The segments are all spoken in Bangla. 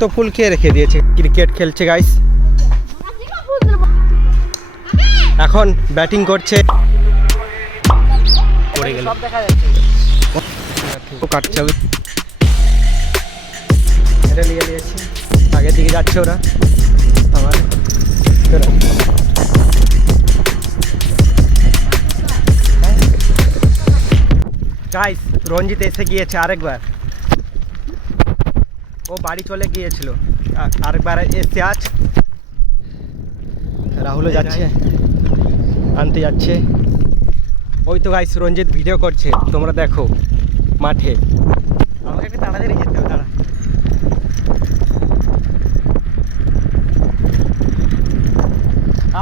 তো ফুল কে রেখে দিয়েছে, ক্রিকেট খেলছে গাইস। এখন ব্যাটিং করছে, পড়ে গেল, সব দেখা যাচ্ছে। ও কাটছে, এটা নিয়ে নিয়েছি, আগের দিকে যাচ্ছে ওরা। আমার গাইস রঞ্জিত এসে গিয়েছে আরেকবার, ও বাড়ি চলে গিয়েছিল, আরেকবার এসে আজ রাহুলও যাচ্ছে, আনতে যাচ্ছে। ওই তো গাইস রঞ্জিত ভিডিও করছে, তোমরা দেখো মাঠে। আমাকে একটু তাড়াতাড়ি যেতে হবে, দাঁড়া।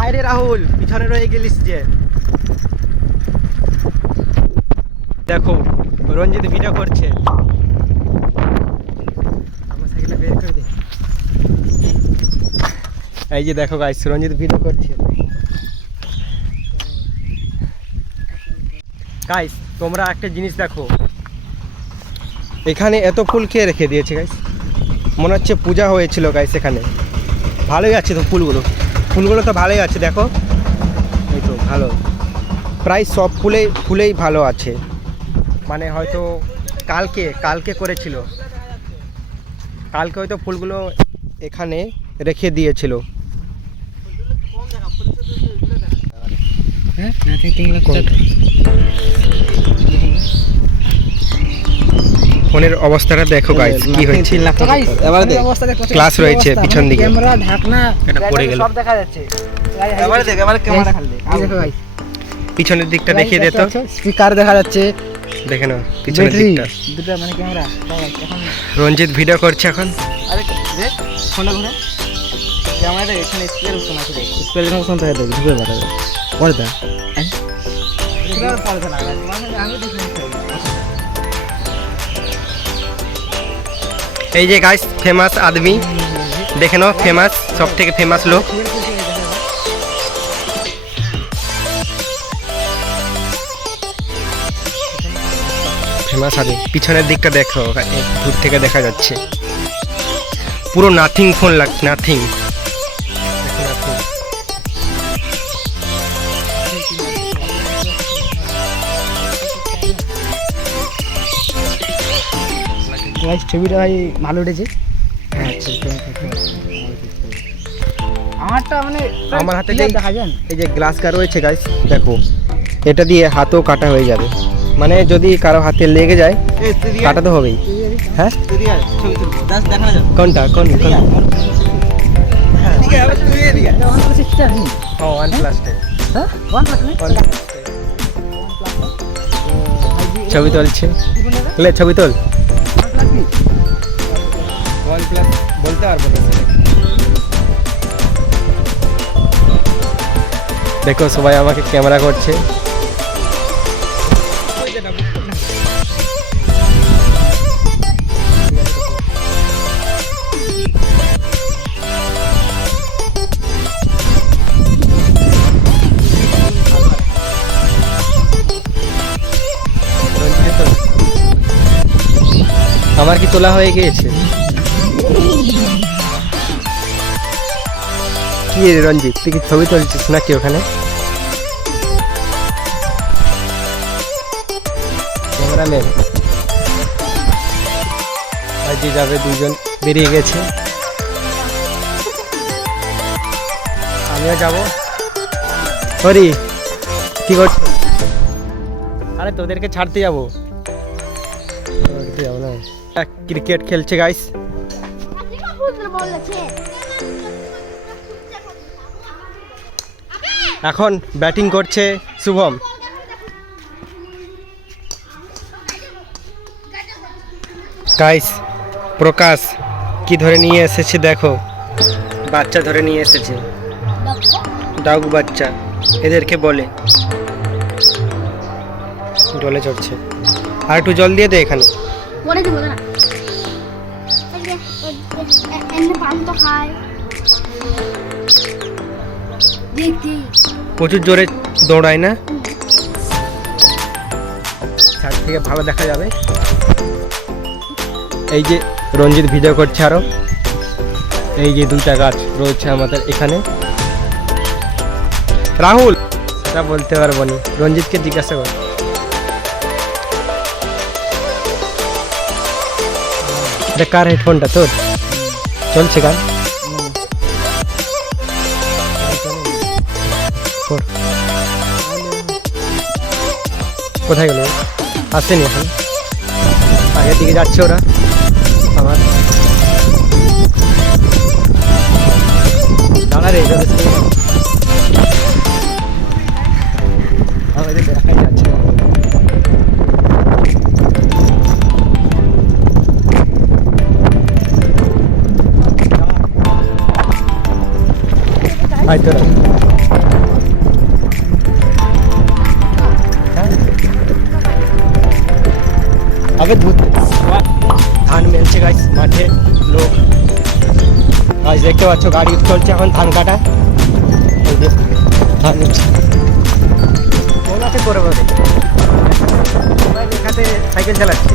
আয় রে রাহুল, পিছনে রয়ে গেলিস যে। দেখো রঞ্জিত ভিডিও করছে, আমার সাইকেলটা বের করে দে। এই যে দেখো গাইস রঞ্জিত ভিডিও করছে। গাইস তোমরা একটা জিনিস দেখো, এখানে এত ফুল কে রেখে দিয়েছে গাইস, মনে হচ্ছে পূজা হয়েছিল গাইস। এখানে ভালোই আছে তো ফুলগুলো তো ভালোই আছে, দেখো এই তো ভালো, প্রায় সব ফুলেই ভালো আছে। মানে হয়তো কালকে করেছিল, কালকে হয়তো ফুলগুলো এখানে রেখে দিয়েছিল। ফোনের অবস্থাটা দেখো গাইস কি হয়েছে। ক্লাস রয়েছে পিছন দিকে, ক্যামেরা ঢাকনা এটা পড়ে গেল, সব দেখা যাচ্ছে। এবারে দেখ, এবারে ক্যামেরা খালি দেখো গাইস, পিছনের দিকটা দেখিয়ে দে তো। স্পিকার দেখা যাচ্ছে, দেখে নাও পিছনের দিকটা, দুটো মানে ক্যামেরা। এখন রঞ্জিত ভিডিও করছে এখন। আরে দেখ ফোনটা ঘুরে, ক্যামেরা দেখ, এখানে স্পিকার অপশন আছে, দেখ স্পিকার অপশন থাকে, দেখ ঢুকে যাবে পর্দা। স্পিকার পর্দা না, মানে আমি দেখি। এই যে গাইস ফেমাস আদমি, দেখে নাও, ফেমাস, সব থেকে ফেমাস লোক। ফেমাস আদমি, পিছনের দিকটা দেখো, দূর থেকে দেখা যাচ্ছে পুরো নাথিং ফোন লাগছে, নাথিং। ছবিটা ভাই ভালো উঠেছে। আমারটা মানে আমার হাতে দেখা যায়, এই যে গ্লাস কার রয়েছে গাইস, দেখো এটা দিয়ে হাতও কাটা হয়ে যাবে, মানে যদি কারো হাতে লেগে যায় কাটা তো হবেই। হ্যাঁ কোনটা কোন ছবি তুলছে, ছবি তোল। বলতে পারবো না, দেখো সবাই আমাকে ক্যামেরা করছে। আমার কি তোলা হয়ে গিয়েছে? কি রে রঞ্জিত, তুই কি ছবি তুলছিস নাকি ওখানে? ক্যামেরাম্যান আজকে যাবে, দুজন বেরিয়ে গেছে, আমিও যাবো। হরি কি করছিস? আরে তোদেরকে ছাড়তে যাবো না, ক্রিকেট খেলছে গাইস। এখন ব্যাটিং করছে শুভম। গাইস প্রকাশ কি ধরে নিয়ে এসেছে দেখো, বাচ্চা ধরে নিয়ে এসেছে, ডাউক বাচ্চা এদেরকে বলে। জলে চড়ছে, আর একটু জল দিয়ে দে এখানে। প্রচুর জোরে দৌড়ায় না, ছাদ থেকে ভালো দেখা যাবে। এই যে রঞ্জিত ভিডিও করছে আরো। এই যে দুইটা গাছ রয়েছে আমাদের এখানে। রাহুল সেটা বলতে পারবো না, রঞ্জিতকে জিজ্ঞাসা কর। এটা কার হেডফোনটা তোর? চলছে গান? কোথায় গেল? আসেনি এখন, আগের দিকে যাচ্ছে ওরা আমার। দাঁড়া রে, আমাদের দেখাই যাচ্ছে। আবে ধান মেলছে গাইস মাঠে লোক। গাইস দেখতে পাচ্ছ গাড়ি চলছে এখন ধান কাটা। এই যে ধান ওনাকে করে বলে এখানে সাইকেল চালাচ্ছে।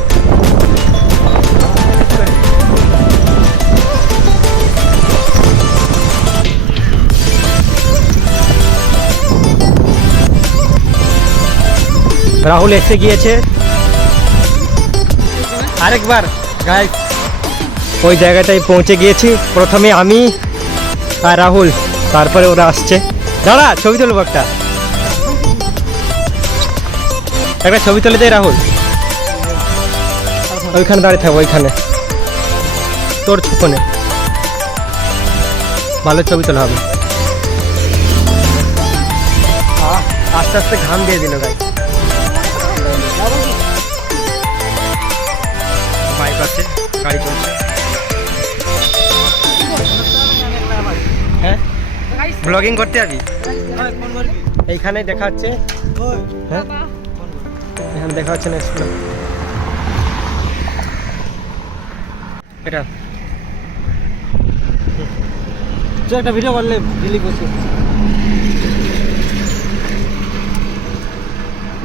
রাহুল এসে গিয়েছে আরেকবার গাইস, ওই জায়গাটায় পৌঁছে গিয়েছি। প্রথমে আমি আর রাহুল, তারপরে ওরা আসছে। দাঁড়া ছবি তুলবো একটা, একটা ছবি তুলে দেয় রাহুল। ওইখানে দাঁড়িয়ে থাকবো, ওইখানে তোর ফোনে ভালো ছবি তোলা হবে। আস্তে আস্তে ঘাম দিয়ে দিল গাইস। বাইপাসে গাড়ি চলছে। হ্যাঁ ব্লগিং করতে যাবি? এইখানে দেখা হচ্ছে। হ্যাঁ এখানে দেখা হচ্ছে নেক্সট ব্লগ। এটা একটা ভিডিও করলে ডিলিট করছি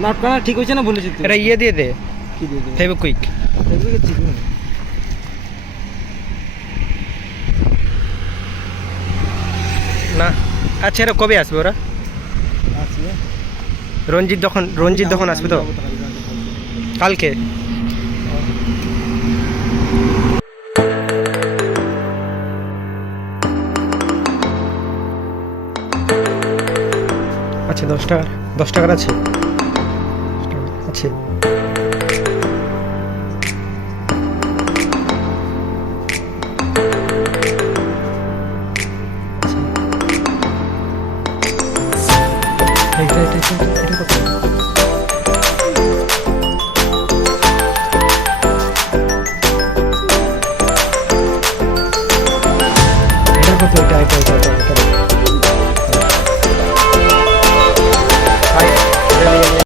না, আপনারা ঠিক হয়েছে না বলেছি। এটা ইয়ে দিয়ে দে, কি দিয়ে দে? ফেভিকুইক। না আচ্ছা, এরা কবে আসবে ওরা? রঞ্জিত যখন আসবে তো কালকে। আচ্ছা 10 টাকার আছে। এটা কত? এটা